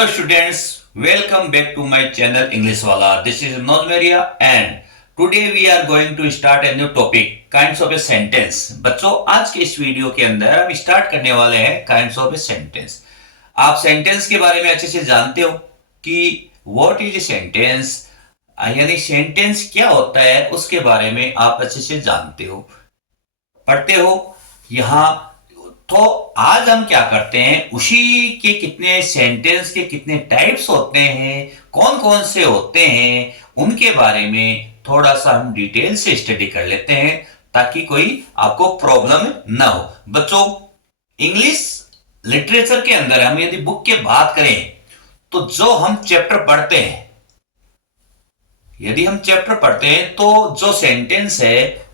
Hello students, welcome back to my channel English Wala. This is Manoj Meria and today we are going to start a new topic, kinds of a sentence. बच्चों आज के इस video के अंदर हम start करने वाले हैं kinds of a sentence. आप सेंटेंस के बारे में अच्छे से जानते हो कि व्हाट इज ए सेंटेंस, यानी सेंटेंस क्या होता है उसके बारे में आप अच्छे से जानते हो, पढ़ते हो यहाँ। तो आज हम क्या करते हैं, उसी के कितने सेंटेंस के कितने टाइप्स होते हैं, कौन कौन से होते हैं, उनके बारे में थोड़ा सा हम डिटेल से स्टडी कर लेते हैं ताकि कोई आपको प्रॉब्लम ना हो। बच्चों, इंग्लिश लिटरेचर के अंदर हम यदि बुक की बात करें तो जो हम चैप्टर पढ़ते हैं, यदि हम चैप्टर पढ़ते हैं तो जो सेंटेंस है,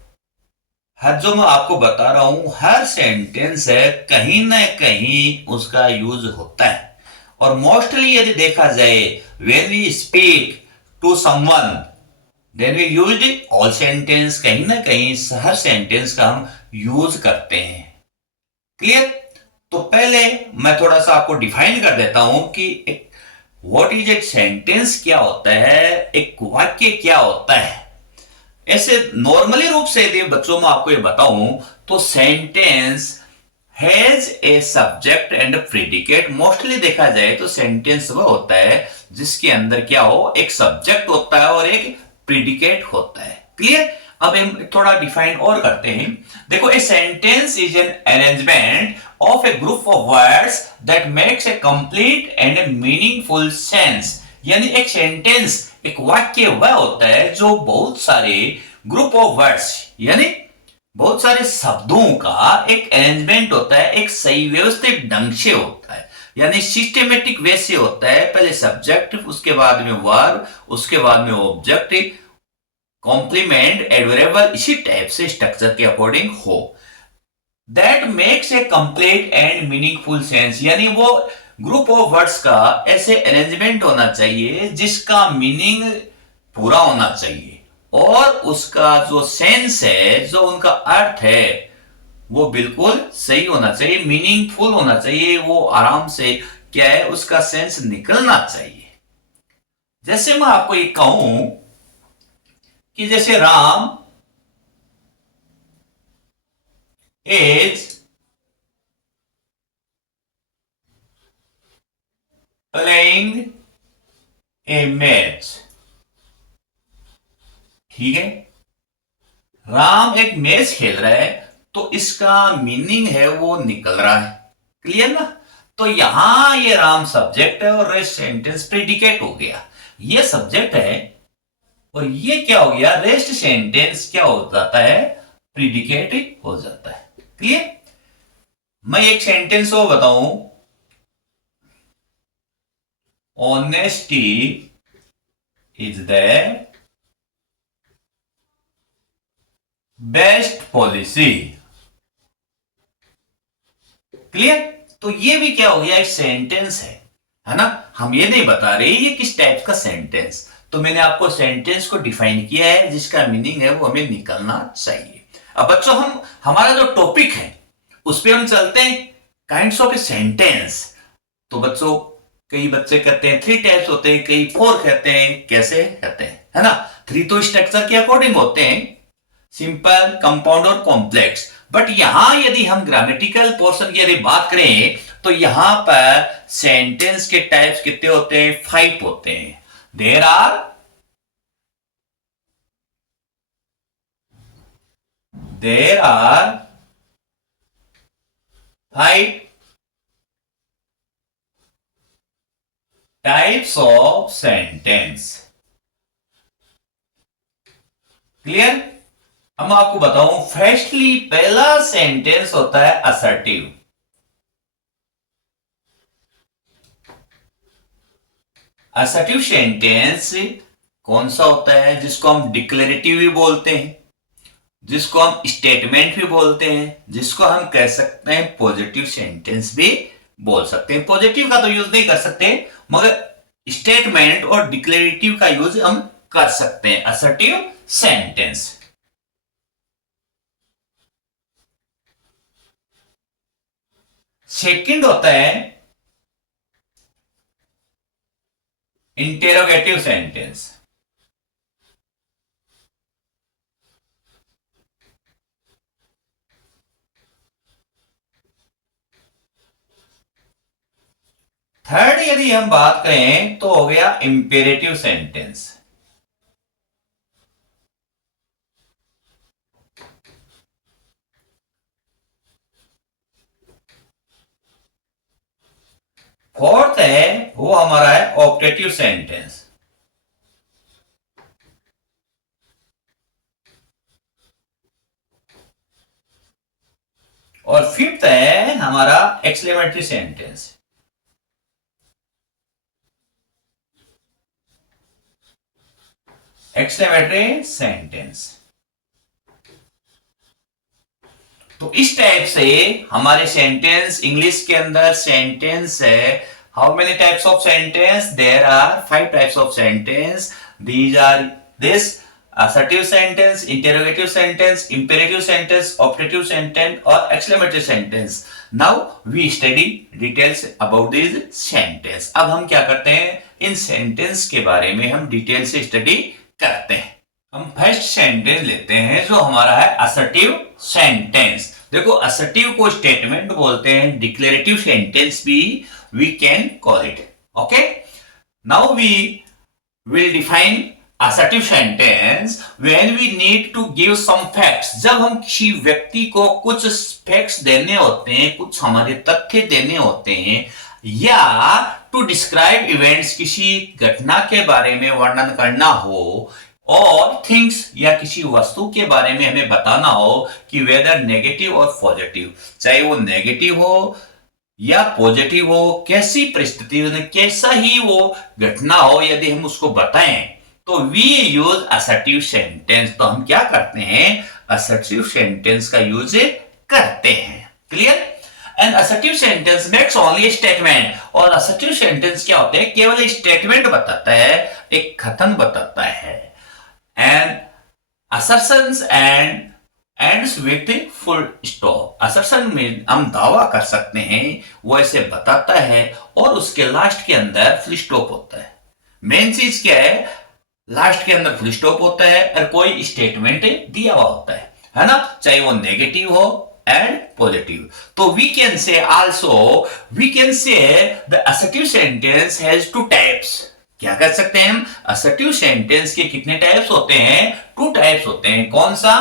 हर जो मैं आपको बता रहा हूं, हर सेंटेंस है कहीं ना कहीं उसका यूज होता है। और मोस्टली यदि देखा जाए, when we speak to someone then we use all sentence, कहीं ना कहीं हर सेंटेंस का हम यूज करते हैं। क्लियर? तो पहले मैं थोड़ा सा आपको डिफाइन कर देता हूं कि व्हाट इज ए सेंटेंस क्या होता है, एक वाक्य क्या होता है। ऐसे नॉर्मली रूप से यदि बच्चों में आपको ये बताऊं तो sentence has a subject and predicate. Mostly देखा जाए तो सेंटेंस वह होता है जिसके अंदर क्या हो, एक सब्जेक्ट होता है और एक प्रेडिकेट होता है। क्लियर? अब हम थोड़ा डिफाइन और करते हैं। देखो, a sentence is an arrangement of A group of words that makes a complete and meaningful sense. यानी एक सेंटेंस, एक वाक्य वह होता है जो बहुत सारे ग्रुप ऑफ वर्ड्स यानी बहुत सारे शब्दों का एक अरेंजमेंट होता है, एक सही व्यवस्थित ढंग से होता है, यानी सिस्टमेटिक वे से होता है। पहले सब्जेक्ट, उसके बाद में वर्ब, उसके बाद में ऑब्जेक्ट, कॉम्प्लीमेंट, एडवर्ब, इसी टाइप से स्ट्रक्चर के अकॉर्डिंग हो। That makes a complete and meaningful sense, यानी वो ग्रुप ऑफ वर्ड्स का ऐसे अरेंजमेंट होना चाहिए जिसका मीनिंग पूरा होना चाहिए और उसका जो सेंस है, जो उनका अर्थ है, वो बिल्कुल सही होना चाहिए, मीनिंगफुल होना चाहिए। वो आराम से क्या है, उसका सेंस निकलना चाहिए। जैसे मैं आपको ये कहूं कि जैसे Ram is playing a match. ठीक है, राम एक मैच खेल रहा है तो इसका मीनिंग है वो निकल रहा है। क्लियर ना? तो यहां ये राम सब्जेक्ट है और रेस्ट सेंटेंस प्रेडिकेट हो गया। ये सब्जेक्ट है और ये क्या हो गया, रेस्ट सेंटेंस क्या हो जाता है, प्रेडिकेट हो जाता है। क्लियर? मैं एक सेंटेंस को बताऊं, honesty is the best policy. Clear? तो ये भी क्या हो गया, एक सेंटेंस है ना। हम ये नहीं बता रहे ये किस टाइप का सेंटेंस, तो मैंने आपको सेंटेंस को डिफाइन किया है, जिसका मीनिंग है वो हमें निकलना चाहिए। अब बच्चों, हम हमारा जो टॉपिक है उस पर हम चलते हैं, काइंड्स ऑफ ए सेंटेंस। तो बच्चों, कई बच्चे कहते हैं 3 टाइप्स होते हैं, कई 4 कहते हैं, कैसे कहते हैं, है ना। 3 तो स्ट्रक्चर के अकॉर्डिंग होते हैं, सिंपल, कंपाउंड और कॉम्प्लेक्स। बट यहां यदि हम ग्रामेटिकल पोर्शन की यदि बात करें तो यहां पर सेंटेंस के टाइप्स कितने होते हैं, 5 होते हैं। There are 5 types of sentence. Clear? अब मैं आपको बताऊं, फर्स्टली पहला सेंटेंस होता है असर्टिव। असर्टिव सेंटेंस कौन सा होता है, जिसको हम डिक्लेरेटिव भी बोलते हैं, जिसको हम स्टेटमेंट भी बोलते हैं, जिसको हम कह सकते हैं पॉजिटिव सेंटेंस भी बोल सकते हैं। पॉजिटिव का तो यूज नहीं कर सकते, मगर स्टेटमेंट और डिक्लेरेटिव का यूज हम कर सकते हैं। Assertive sentence. सेकंड होता है इंटेरोगेटिव सेंटेंस। थर्ड यदि हम बात करें तो हो गया इंपेरेटिव सेंटेंस। फोर्थ है वो हमारा है ऑप्टेटिव सेंटेंस। और फिफ्थ है हमारा एक्सक्लेमेटरी सेंटेंस। Exclamatory sentence. तो इस टाइप से हमारे सेंटेंस इंग्लिश के अंदर सेंटेंस है। How many types of sentence? There are 5 types of sentence. These are this assertive sentence, interrogative sentence, imperative sentence, optative sentence और exclamatory sentence. Now we study details about these sentence. अब हम क्या करते हैं, इन sentence के बारे में हम डिटेल से स्टडी करते हैं। हम फर्स्ट सेंटेंस लेते हैं जो हमारा है असर्टिव सेंटेंस। देखो असर्टिव को स्टेटमेंट बोलते हैं, डिक्लेरेटिव सेंटेंस भी we can call it. Okay, now we will define assertive sentence when we need to give some facts। जब हम किसी व्यक्ति को कुछ फैक्ट्स देने होते हैं, कुछ हमारे तथ्य देने होते हैं, या टू डिस्क्राइब इवेंट्स, किसी घटना के बारे में वर्णन करना हो, और थिंग्स या किसी वस्तु के बारे में हमें बताना हो कि वेदर नेगेटिव और पॉजिटिव, चाहे वो नेगेटिव हो या पॉजिटिव हो, कैसी परिस्थिति में कैसा ही वो घटना हो, यदि हम उसको बताएं तो वी यूज असर्टिव सेंटेंस। तो हम क्या करते हैं, असर्टिव सेंटेंस का यूज करते हैं। Clear? And assertive sentence makes only statement. और असर्टिव सेंटेंस क्या होते हैं, केवल स्टेटमेंट बताता है, एक कथन बताता है। And assertions and ends with full stop. Assertion में हम दावा कर सकते हैं, वो ऐसे बताता है और उसके लास्ट के अंदर फुल स्टॉप होता है। मेन चीज क्या है, लास्ट के अंदर फुल स्टॉप होता है और कोई स्टेटमेंट दिया हुआ होता है ना, चाहे वो नेगेटिव हो एंड पॉजिटिव। तो we can say also, we can say the assertive sentence has 2 types. क्या कर सकते हैं हम, असर्टिव सेंटेंस के कितने टाइप्स होते हैं, 2 टाइप्स होते हैं। कौन सा?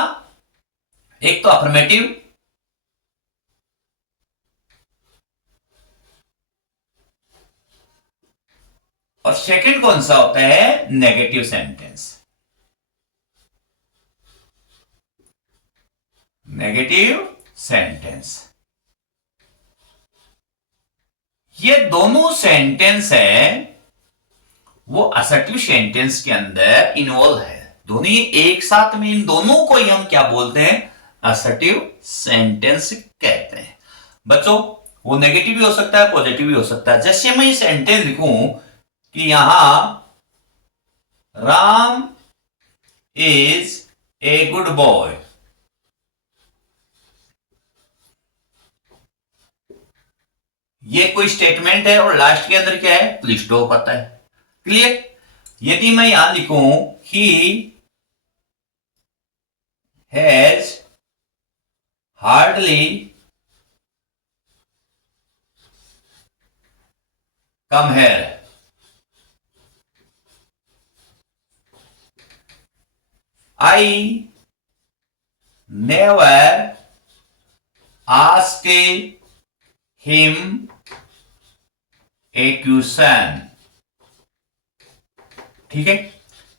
एक तो अफर्मेटिव, और सेकंड कौन सा होता है, नेगेटिव सेंटेंस। Negative sentence. ये दोनों सेंटेंस है वो असर्टिव सेंटेंस के अंदर इन्वॉल्व है। दोनों एक साथ में, इन दोनों को ही हम क्या बोलते हैं, असर्टिव सेंटेंस कहते हैं। बच्चों वो नेगेटिव भी हो सकता है, पॉजिटिव भी हो सकता है। जैसे मैं ये सेंटेंस लिखूं कि यहां Ram is a good boy, ये कोई स्टेटमेंट है और लास्ट के अंदर क्या है, फुल स्टॉप आता है। क्लियर? यदि मैं यहां लिखूं he has hardly come here, I never asked him a question। ठीक है,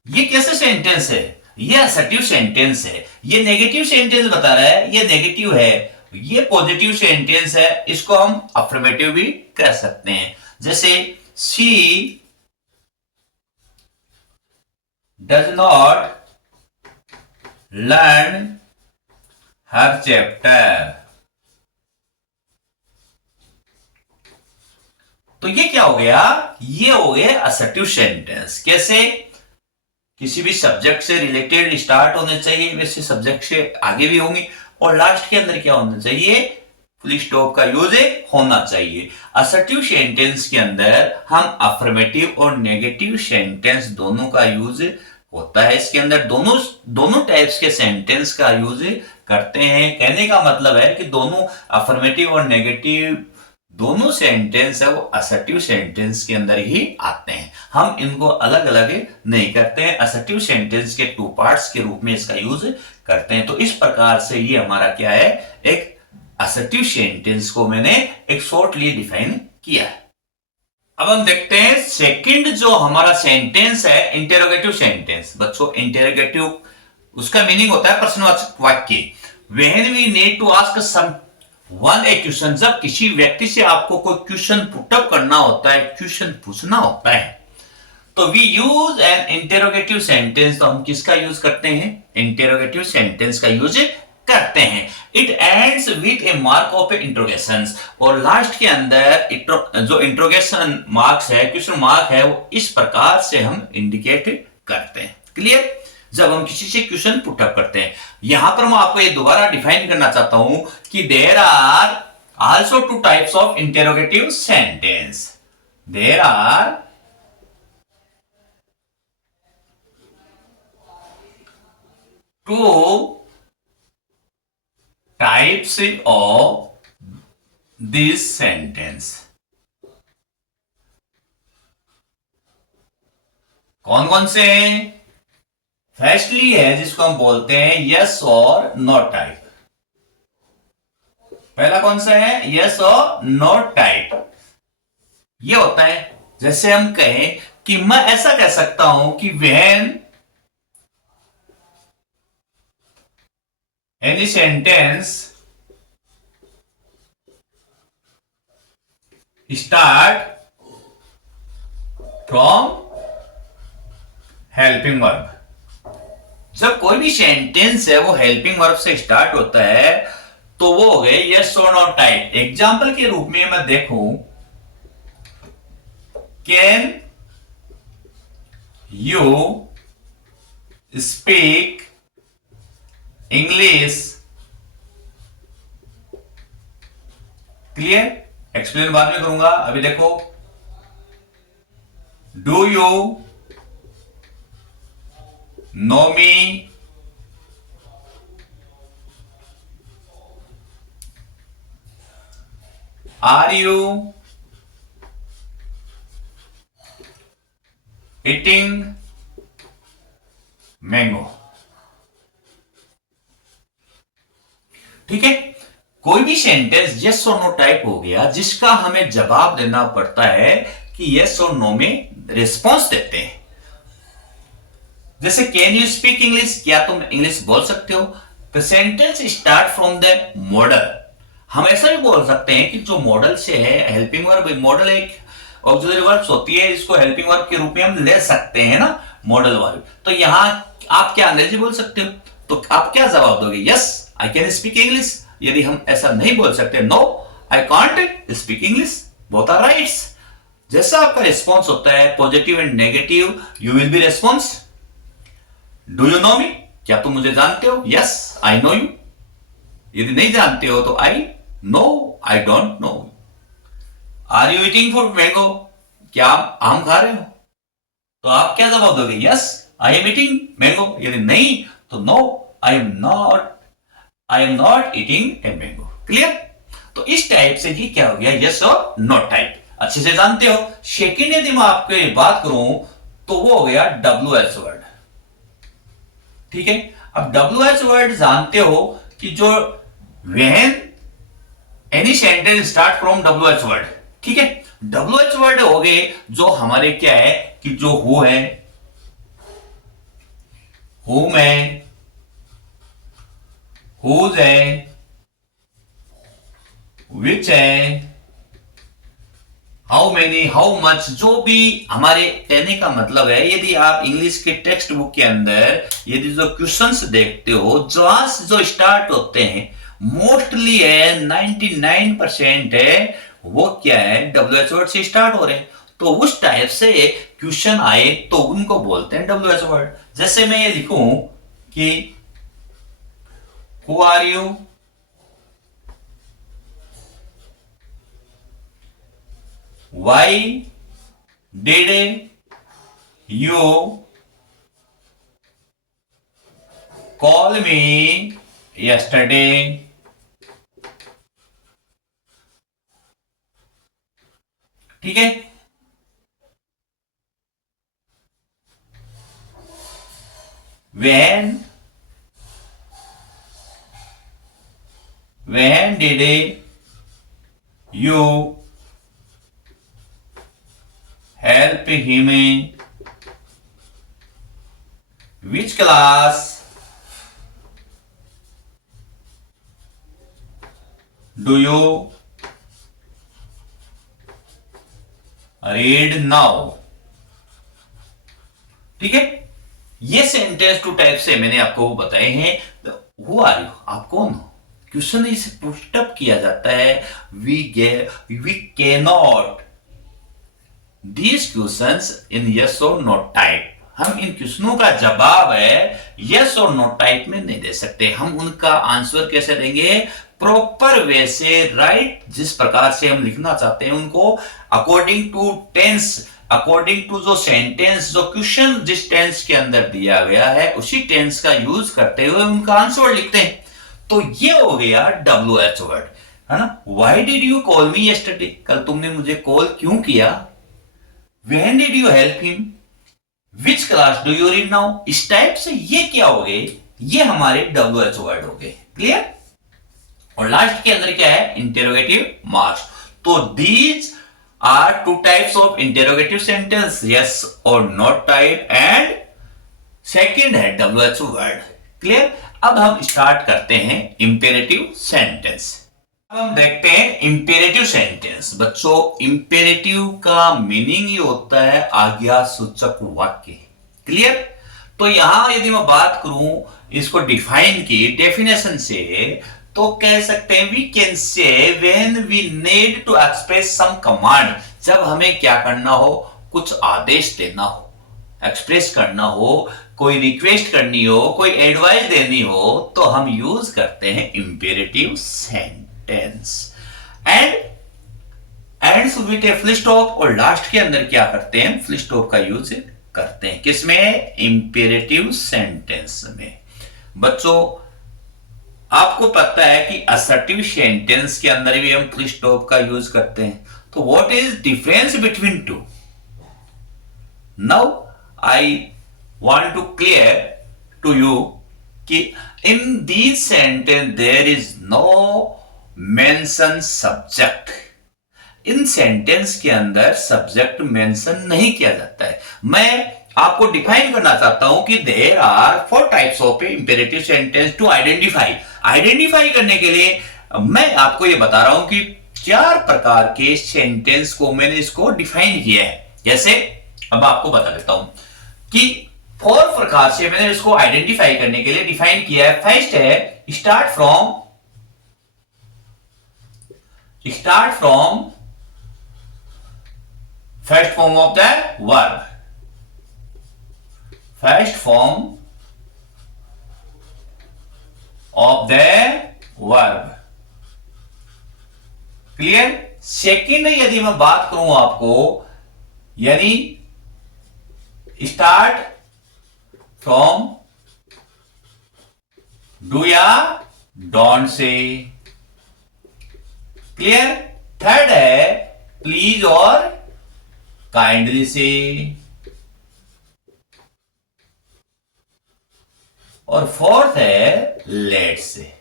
ये कैसे सेंटेंस है, ये असर्टिव सेंटेंस है। ये नेगेटिव सेंटेंस बता रहा है, ये नेगेटिव है। ये पॉजिटिव सेंटेंस है, इसको हम अफर्मेटिव भी कह सकते हैं। जैसे she does not learn her chapter। तो ये क्या हो गया, ये हो गया असर्टिव सेंटेंस। कैसे, किसी भी सब्जेक्ट से रिलेटेड स्टार्ट होने चाहिए, वैसे सब्जेक्ट से आगे भी होंगे, और लास्ट के अंदर क्या होना चाहिए, फुल स्टॉप का यूज होना चाहिए। असर्टिव सेंटेंस के अंदर हम अफर्मेटिव और नेगेटिव सेंटेंस दोनों का यूज होता है। इसके अंदर दोनों टाइप्स के सेंटेंस का यूज करते हैं। कहने का मतलब है कि दोनों अफर्मेटिव और नेगेटिव दोनों सेंटेंस है वो असर्टिव सेंटेंस के अंदर ही आते हैं। हम इनको अलग अलग नहीं करते हैं। असर्टिव सेंटेंस के टू पार्ट्स के रूप में इसका यूज करते हैं। तो इस प्रकार से ये हमारा क्या है, एक असर्टिव सेंटेंस को मैंने एक शॉर्टली डिफाइन किया है। अब हम देखते हैं सेकंड जो हमारा सेंटेंस है, इंटेरोगेटिव सेंटेंस। बच्चों इंटेरोगेटिव उसका मीनिंग होता है प्रश्नवाचक वाक्य। When we need to ask someone a question, जब किसी व्यक्ति से आपको कोई क्वेश्चन पुटअप करना होता है, क्वेश्चन पूछना होता है, तो we use an interrogative sentence. तो हम किसका यूज करते हैं, इंटेरोगेटिव सेंटेंस का यूज करते हैं। It ends with A mark of A interrogation, और लास्ट के अंदर जो इंट्रोगेशन मार्क्स है, क्वेश्चन मार्क है, वो इस प्रकार से हम इंडिकेट करते हैं। क्लियर? जब हम किसी से क्वेश्चन पुटअप करते हैं। यहां पर मैं आपको ये दोबारा डिफाइन करना चाहता हूं कि there are also two types of interrogative sentence. There are two types of this sentence. कौन कौन से हैं? फर्स्टली है जिसको हम बोलते हैं यस और नो टाइप। पहला कौन सा है? यस और नो टाइप। ये होता है जैसे हम कहें कि मैं ऐसा कह सकता हूं कि when any sentence start from helping verb. जब कोई भी सेंटेंस है वो हेल्पिंग वर्ब से स्टार्ट होता है तो वो हो गए यस और नो टाइप। एग्जाम्पल के रूप में मैं देखूं, can you speak English? Clear? Explain बाद में करूंगा। अभी देखो, do you know me? Are you eating mango? ठीक है, कोई भी सेंटेंस यस और नो टाइप हो गया जिसका हमें जवाब देना पड़ता है कि यस और नो में रिस्पॉन्स देते हैं। जैसे कैन यू स्पीक इंग्लिश, क्या तुम इंग्लिश बोल सकते हो? The sentence start from the model. हम ऐसा भी बोल सकते हैं कि जो मॉडल से है, हेल्पिंग वर्ब, मॉडल एक ऑक्सिलरी वर्ब होती है, इसको हेल्पिंग वर्ब के रूप में हम ले सकते हैं ना, मॉडल वर्ब। तो यहां आप क्या अंग्रेजी बोल सकते हो? तो आप क्या जवाब दोगे? Yes I can speak English. यदि हम ऐसा नहीं बोल सकते, no I can't speak English, both are rights. जैसा आपका रिस्पॉन्स होता है positive and negative, you will be response. Do you know me? क्या तुम मुझे जानते हो? Yes I know you. यदि नहीं जानते हो तो I know I don't know. Are you eating food mango? क्या आप आम खा रहे हो? तो आप क्या जवाब दोगे? Yes I am eating mango. यदि नहीं तो no I am not eating a mango. Clear? तो इस टाइप से ही क्या हो गया, यस और नो टाइप। अच्छे से जानते हो। सेकेंड यदि मैं आपको बात करूं तो वो हो गया WH वर्ड। ठीक है, अब WH वर्ड जानते हो कि जो when any sentence start from WH word. ठीक है, WH वर्ड हो गए जो हमारे क्या है कि जो हु है, हुम है, हुज है, विच है, हाउ मेनी, हाउ मच, जो भी हमारे कहने का मतलब है। यदि आप इंग्लिश के टेक्स्ट बुक के अंदर यदि जो क्वेश्चंस देखते हो, जो स्टार्ट होते हैं मोस्टली है 99% है वो क्या है, WH वर्ड से स्टार्ट हो रहे हैं। तो उस टाइप से क्वेश्चन आए तो उनको बोलते हैं WH वर्ड। जैसे मैं ये लिखूं कि who are you, why did you call me yesterday? ठीक है, when did you help him? Which class do you read now? ठीक है, ये सेंटेंस टू टाइप से मैंने आपको बताए हैं। हु आर यू, आप कौन हो? क्वेश्चन इसे पुटअप किया जाता है। We can not these questions in yes और नो टाइप। हम इन क्वेश्चनों का जवाब है यस और नो टाइप में नहीं दे सकते। हम उनका आंसर कैसे देंगे? प्रॉपर वे से, राइट, जिस प्रकार से हम लिखना चाहते हैं उनको according to tense, according to जो सेंटेंस, जो क्वेश्चन जिस टेंस के अंदर दिया गया है उसी टेंस का यूज करते हुए उनका आंसर लिखते हैं। तो ये हो गया WH वर्ड, है ना। Why did you call me yesterday, कल तुमने मुझे कॉल क्यों किया? When did you help him? Which class do you read now? इस टाइप से ये क्या हो गए? ये हमारे WH वर्ड हो गए। क्लियर? और लास्ट के अंदर क्या है? Interrogative marks. तो these are two types of interrogative sentence, yes or no type, and second है WH word। क्लियर? अब हम स्टार्ट करते हैं इंपेरेटिव सेंटेंस। अब हम देखते हैं इंपेरेटिव सेंटेंस। बच्चों, इंपेरेटिव का मीनिंग ये होता है आज्ञा सूचक वाक्य। क्लियर? तो यहां यदि मैं बात करूं इसको डिफाइन की डेफिनेशन से, तो कह सकते हैं we can say when we need to express some command, जब हमें क्या करना हो, कुछ आदेश देना हो, एक्सप्रेस करना हो, कोई रिक्वेस्ट करनी हो, कोई एडवाइस देनी हो, तो हम यूज करते हैं imperative sentence. And with a full stop, और लास्ट के अंदर क्या करते हैं? फुल स्टॉप का यूज करते हैं। किसमें? इंपेरेटिव सेंटेंस में। बच्चों, आपको पता है कि असर्टिव सेंटेंस के अंदर भी हम फुल स्टॉप का यूज करते हैं। तो what is difference between two? Now I want to clear to you कि in these sentence there is no mention subject. In sentence के अंदर सब्जेक्ट मेंशन नहीं किया जाता है। मैं आपको डिफाइन करना चाहता हूं कि there are 4 types of imperative sentence to identify करने के लिए मैं आपको यह बता रहा हूं कि 4 प्रकार के सेंटेंस को मैंने इसको डिफाइन किया है। जैसे अब आपको बता देता हूं कि 4 प्रकार से मैंने इसको आइडेंटिफाई करने के लिए डिफाइन किया है। फर्स्ट है start from first form of the verb. First form of the verb. Clear? Second यदि मैं बात करूं आपको, यानी स्टार्ट फ्रॉम डू या डोंट से। क्लियर? थर्ड है प्लीज और काइंडली से। और फोर्थ है लेट से।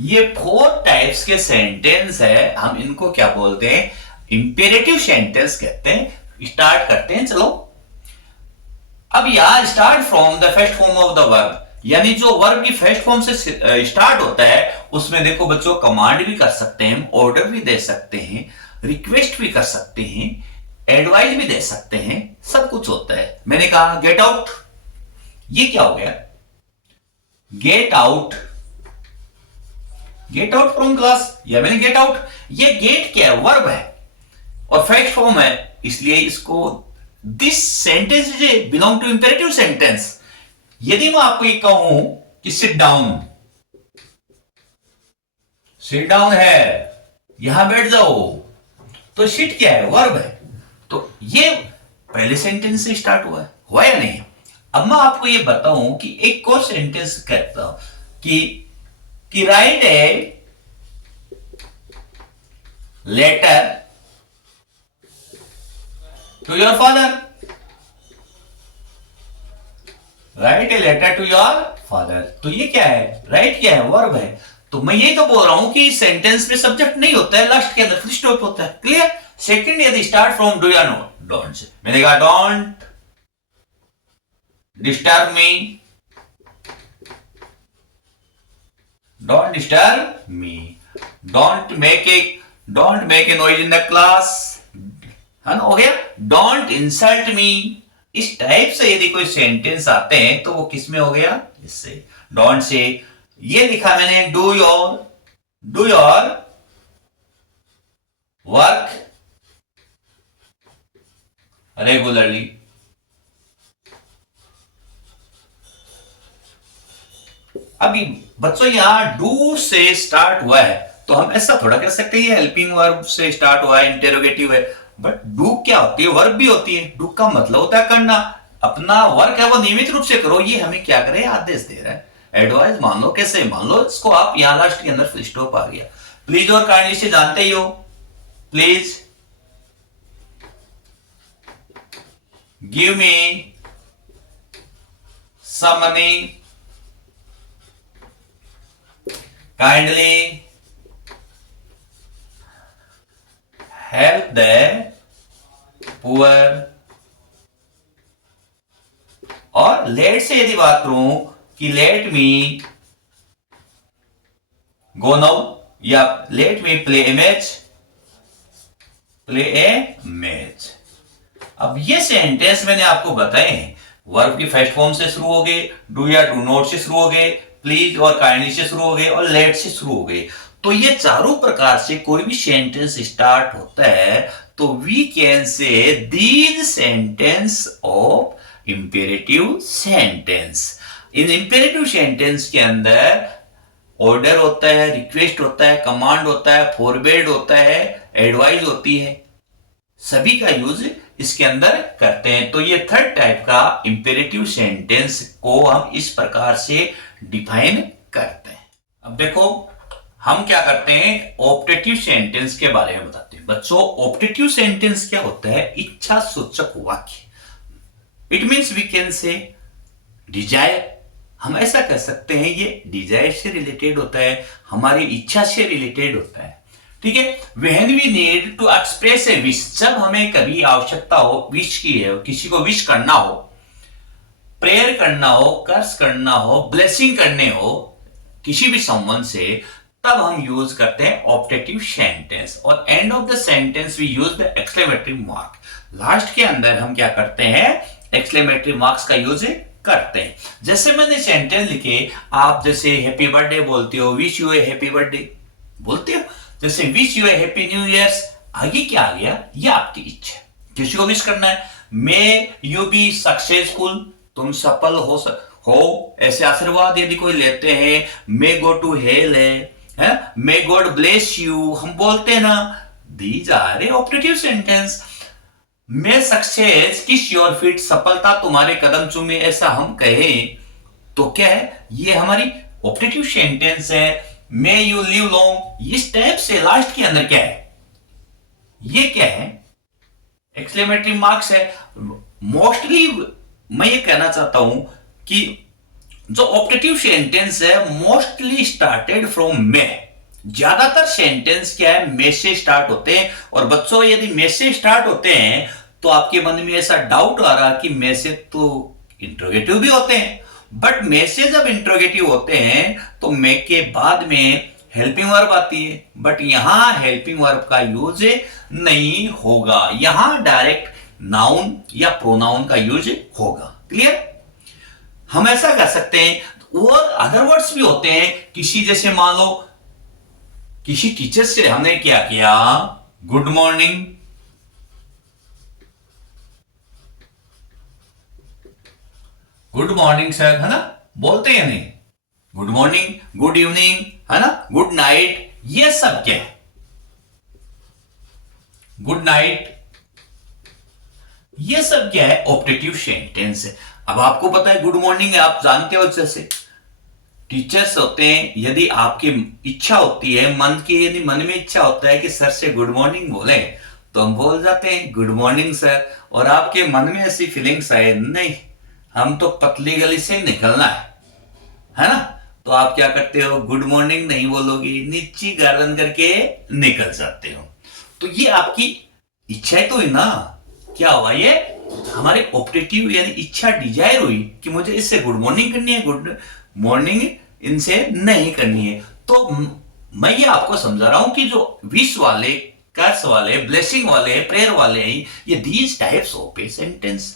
ये 4 टाइप्स के सेंटेंस है, हम इनको क्या बोलते हैं? इंपेरेटिव सेंटेंस कहते हैं। स्टार्ट करते हैं, चलो। अब यहां start from the first form of the verb, यानी जो वर्ब की फर्स्ट फॉर्म से स्टार्ट होता है उसमें देखो बच्चों, कमांड भी कर सकते हैं, ऑर्डर भी दे सकते हैं, रिक्वेस्ट भी कर सकते हैं, एडवाइस भी दे सकते हैं, सब कुछ होता है। मैंने कहा गेट आउट, ये क्या हो गया? गेट आउट फ्रॉम क्लास, या मैंने गेट आउट। ये गेट क्या है? वर्ब है और फर्स्ट फॉर्म है, इसलिए इसको this sentence is belong to imperative sentence. यदि मैं आपको ये कहूं कि सिट डाउन है, यहां बैठ जाओ, तो सिट क्या है, वर्ब है। तो ये पहले सेंटेंस से स्टार्ट हुआ या नहीं। अब मैं आपको ये बताऊं कि एक और सेंटेंस कहता हूं कि write a letter to your father, write a letter to your father. तो ये क्या है, राइट क्या है, वर्ब है। तो मैं ये तो बोल रहा हूं कि सेंटेंस में सब्जेक्ट नहीं होता है, लास्ट के अंदर फुल स्टॉप होता है। क्लियर। सेकंड, यदि स्टार्ट फ्रॉम डू या नो, डोंट से, मैंने कहा don't disturb me, don't disturb me, don't make a noise in the class, है ना, हो गया। Don't insult me. इस टाइप से यदि कोई सेंटेंस आते हैं तो वो किस में हो गया, इससे। डोंट से, ये लिखा मैंने डू योर वर्क रेगुलरली। अभी बच्चों यहां डू से स्टार्ट हुआ है, तो हम ऐसा थोड़ा कह सकते हैं हेल्पिंग वर्ब से स्टार्ट हुआ है, इंटेरोगेटिव है। बट डू क्या होती है, वर्ब भी होती है। डू का मतलब होता है करना, अपना वर्क है वो नियमित रूप से करो। ये हमें क्या करे, आदेश दे रहा है, एडवाइस मान लो। कैसे मान लो इसको आप, यहां लास्ट के अंदर फुल स्टॉप आ गया। प्लीज और काइंडली से जानते ही हो, please give me some money, kindly help the poor. और लेट से यदि बात करूं कि लेट मी गो नाउ, या let me play a match. अब ये सेंटेंस मैंने आपको बताए हैं, वर्ब की फर्स्ट फॉर्म से शुरू हो गए, डू या डू नॉट से शुरू हो गए, प्लीज और काइंडली से शुरू हो गए, और लेट से शुरू हो गए। तो ये चारों प्रकार से कोई भी सेंटेंस स्टार्ट होता है तो we can say these sentence of imperative sentence. इन इंपेरेटिव सेंटेंस के अंदर ऑर्डर होता है, रिक्वेस्ट होता है, कमांड होता है, फॉरवर्ड होता है, एडवाइस होती है, सभी का यूज इसके अंदर करते हैं। तो ये थर्ड टाइप का इंपेरेटिव सेंटेंस को हम इस प्रकार से डिफाइन करते हैं। अब देखो हम क्या करते हैं, ऑप्टेटिव सेंटेंस के बारे में बताते हैं। बच्चों ऑप्टेटिव सेंटेंस क्या होता है, इच्छा सूचक वाक्य। It means we can say desire, हम ऐसा कह सकते हैं ये डिजायर से रिलेटेड होता है, हमारी इच्छा से रिलेटेड होता है। ठीक है। When we need to express a wish, जब हमें कभी आवश्यकता हो विश की है, किसी को विश करना हो, प्रेयर करना हो, कर्स करना हो, ब्लेसिंग करने हो किसी भी संबंध से, तब हम यूज करते हैं ऑप्टेटिव सेंटेंस। और end of the sentence we use the exclamatory mark. Last के अंदर हम क्या करते हैं, एक्सक्लेमेटरी मार्क्स का यूज करते हैं। जैसे मैंने सेंटेंस लिखे, आप जैसे हैप्पी बर्थडे बोलते हो, wish U A happy birthday बोलते हो, जैसे wish U A happy new years, आगे क्या आ गया, ये आपकी इच्छा, किसी को विश करना है। मे यू बी सक्सेसफुल, तुम सफल हो ऐसे आशीर्वाद यदि कोई लेते हैं। मे गो टू हेल है, मे गॉड ब्लेस यू हम बोलते हैं ना, these are a optative sentence. May success kiss your feet, सफलता तुम्हारे कदम चूमे, ऐसा हम कहें तो क्या है, ये हमारी ऑप्टेटिव सेंटेंस है। मे यू लिव लॉन्ग, इस टाइप से लास्ट के अंदर क्या है, ये क्या है, एक्सक्लेमेटरी मार्क्स है। मोस्टली मैं ये कहना चाहता हूं कि जो ऑप्टेटिव सेंटेंस है मोस्टली स्टार्टेड फ्रॉम मे। ज्यादातर सेंटेंस क्या है, मे से स्टार्ट होते हैं। और बच्चों यदि मे से स्टार्ट होते हैं तो आपके मन में ऐसा डाउट आ रहा कि मे से तो इंट्रोगेटिव भी होते हैं, बट मे से जब इंट्रोगेटिव होते हैं तो मे के बाद में हेल्पिंग वर्ब आती है, बट यहां हेल्पिंग वर्ब का यूज नहीं होगा, यहां डायरेक्ट नाउन या प्रोनाउन का यूज होगा। क्लियर। हम ऐसा कर सकते हैं। और अदर वर्ड्स भी होते हैं, किसी जैसे मान लो किसी टीचर से हमने क्या किया, good morning, good morning sir, है ना, बोलते हैं नहीं, गुड मॉर्निंग, गुड इवनिंग, है ना, गुड नाइट, ये सब क्या है, गुड नाइट, ये सब क्या है? ऑप्टेटिव सेंटेंस है। अब आपको पता है गुड मॉर्निंग आप जानते हो, जैसे टीचर्स होते हैं, यदि आपकी इच्छा होती है मन की, यदि मन में इच्छा होता है कि सर से गुड मॉर्निंग बोले, तो हम बोल जाते हैं गुड मॉर्निंग सर। और आपके मन में ऐसी फीलिंग्स आए नहीं, हम तो पतली गली से निकलना है ना, तो आप क्या करते हो? गुड मॉर्निंग नहीं बोलोगे, नीची गर्दन करके निकल जाते हो। तो ये आपकी इच्छा तो हुई ना, क्या हुआ? ये हमारे ऑप्टेटिव यानी इच्छा, डिजायर हुई कि मुझे इससे गुड मॉर्निंग करनी है, गुड मॉर्निंग इनसे नहीं करनी है। तो मैं ये आपको समझा रहा हूं कि जो विश वाले, कर्स वाले, ब्लेसिंग वाले, प्रेयर वाले हैं, ये these types of a sentence.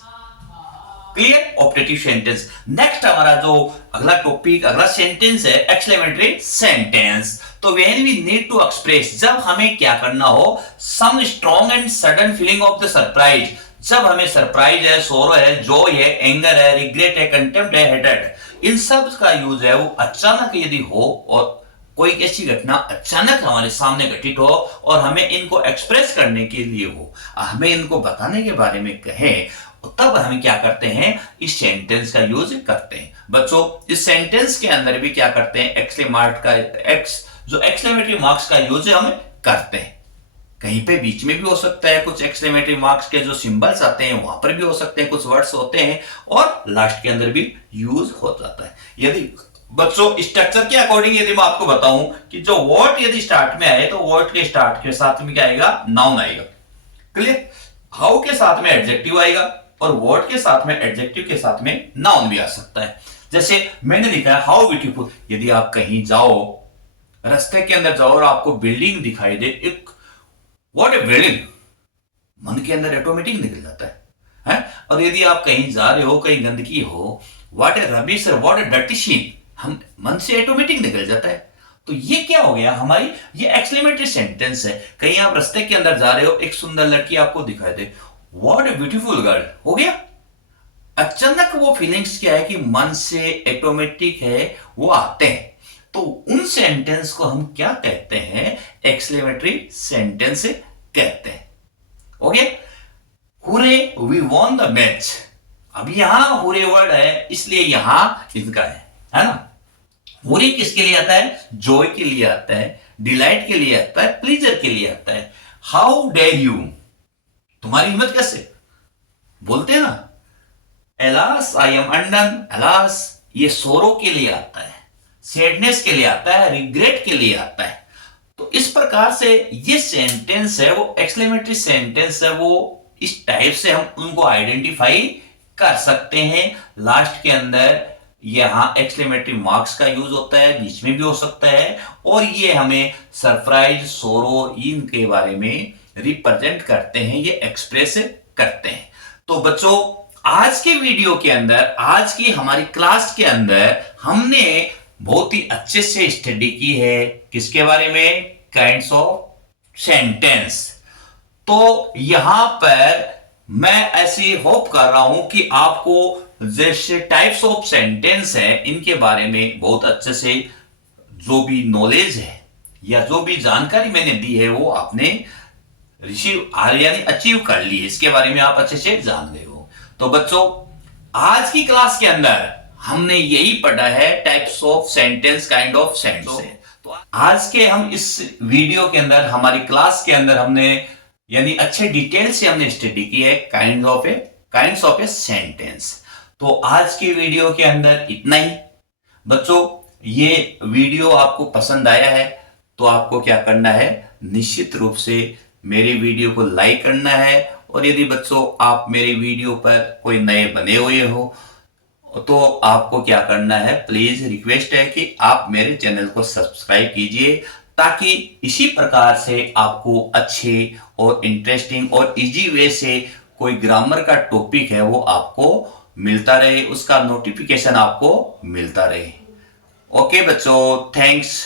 Clear? Optative sentence. Next हमारा जो अगला टॉपिक, अगला सेंटेंस है एक्सक्लेमेटरी सेंटेंस। तो when we need to express, जब हमें क्या करना हो, some strong and sudden feeling of the surprise, जब हमें सरप्राइज है, सोरो है, जॉय है, एंगर है, रिग्रेट है, कंटेम्प्ट है, हेटेड, इन सब का यूज है वो अचानक यदि हो, और कोई ऐसी घटना अचानक हमारे सामने घटित हो और हमें इनको एक्सप्रेस करने के लिए हो, हमें इनको बताने के बारे में कहें, तब हम क्या करते हैं? इस सेंटेंस का यूज करते हैं। बच्चों इस सेंटेंस के अंदर भी क्या करते हैं? एक्सक्लेमेटरी मार्क्स का यूज हम करते हैं। कहीं पे बीच में भी हो सकता है, कुछ एक्सक्लेमेटरी मार्क्स के जो सिंबल्स आते हैं वहां पर भी हो सकते हैं, कुछ वर्ड्स होते हैं, और लास्ट के अंदर भी यूज हो जाता है। यदि बच्चों स्ट्रक्चर के अकॉर्डिंग यदि मैं आपको बताऊं कि जो वर्ड यदि स्टार्ट में आए, तो वर्ड के स्टार्ट के साथ में क्या आएगा? नाउन आएगा। क्लियर? हाउ के साथ में एडजेक्टिव आएगा, और वर्ड के साथ में, एडजेक्टिव के साथ में नाउन भी आ सकता है। जैसे मैंने लिखा है हाउ ब्यूटीफुल। यदि आप कहीं जाओ, रास्ते के अंदर जाओ और आपको बिल्डिंग दिखाई दे, एक व्हाट ए बिल्डिंग, मन के अंदर ऑटोमेटिक निकल जाता है? और यदि आप कहीं जा रहे हो, कहीं गंदगी हो, what a rubbish, what a dirty scene, हम मन से ऑटोमेटिक निकल जाता है। तो ये क्या हो गया? हमारी ये एक्सक्लेमेटरी सेंटेंस है। कहीं आप रास्ते के अंदर जा रहे हो, एक सुंदर लड़की आपको दिखाई दे, व्हाट ए ब्यूटीफुल गर्ल, हो गया। अचानक वो फीलिंग्स क्या है कि मन से ऑटोमेटिक है, वो आते हैं। तो उन सेंटेंस को हम क्या कहते हैं? एक्सक्लेमेटरी सेंटेंस कहते हैं। Okay, hurray we won the match. अब यहां हुरे वर्ड है, इसलिए यहां इनका है ना। हुरे किसके लिए आता है? जॉय के लिए आता है, डिलाइट के लिए आता है, प्लीजर के लिए आता है। हाउ डेयर यू, तुम्हारी हिम्मत कैसे, बोलते हैं ना। Alas I am undone, alas ये सोरो के लिए आता है, सैडनेस के लिए आता है, रिग्रेट के लिए आता है। तो इस प्रकार से ये सेंटेंस है, वो एक्सक्लेमेटरी सेंटेंस है, वो इस टाइप से हम उनको आइडेंटिफाई कर सकते हैं। लास्ट के अंदर यहां एक्सक्लेमेटरी मार्क्स का यूज होता है, बीच में भी हो सकता है, और ये हमें सरप्राइज, सोरो, इनके बारे में रिप्रेजेंट करते हैं, ये एक्सप्रेस करते हैं। तो बच्चों आज के वीडियो के अंदर, आज की हमारी क्लास के अंदर हमने बहुत ही अच्छे से स्टडी की है, किसके बारे में? Kinds of sentence. तो यहां पर मैं ऐसी होप कर रहा हूं कि आपको जैसे टाइप्स ऑफ सेंटेंस है, इनके बारे में बहुत अच्छे से जो भी नॉलेज है या जो भी जानकारी मैंने दी है, वो आपने रिसीव यानी अचीव कर ली, इसके बारे में आप अच्छे से जान गए हो। तो बच्चों आज की क्लास के अंदर हमने यही पढ़ा है, types of sentence, kind of sentence. तो आज के हम इस वीडियो के अंदर, हमारी क्लास के अंदर हमने यानी अच्छे डिटेल से हमने स्टडी की है काइंड्स ऑफ ए सेंटेंस। तो आज की वीडियो के अंदर इतना ही। बच्चों ये वीडियो आपको पसंद आया है तो आपको क्या करना है? निश्चित रूप से मेरी वीडियो को लाइक करना है, और यदि बच्चों आप मेरी वीडियो पर कोई नए बने हुए हो तो आपको क्या करना है? प्लीज रिक्वेस्ट है कि आप मेरे चैनल को सब्सक्राइब कीजिए, ताकि इसी प्रकार से आपको अच्छे और इंटरेस्टिंग और इजी वे से कोई ग्रामर का टॉपिक है वो आपको मिलता रहे, उसका नोटिफिकेशन आपको मिलता रहे। ओके बच्चों, थैंक्स।